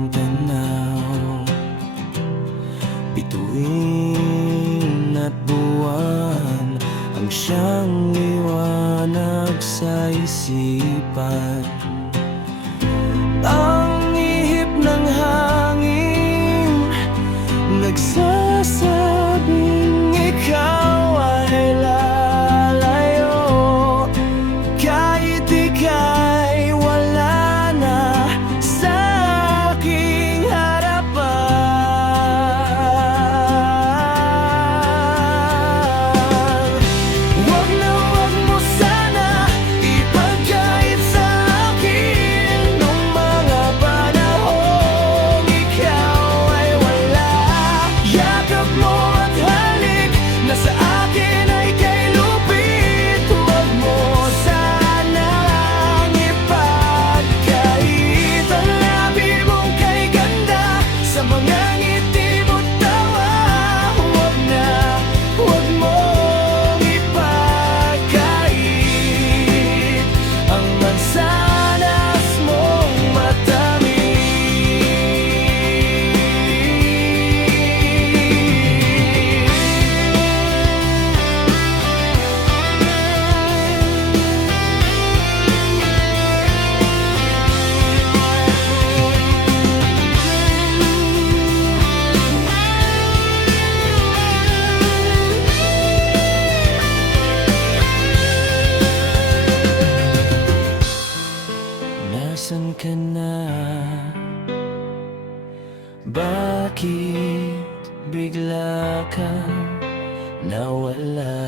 iyong tanaw. Bituin at buwan ang siyang liwanag sa isipan. Ang ihip ng hangin nagsasabing ikaw ay lalayo, kahit ika'y wala na sa aking harapan. Wag mo sana ipagkait sa akin nung mga panahong ikaw ay wala. Yakap mo at halik na sa akin ay kay lupit. Wag mo sanang ipagkait ang labi mong kay ganda sa mga ngiti mo't tawa. Wag mong ipagkait ang mansanas mong Nasaan ka na? Bakit bigla kang nawala?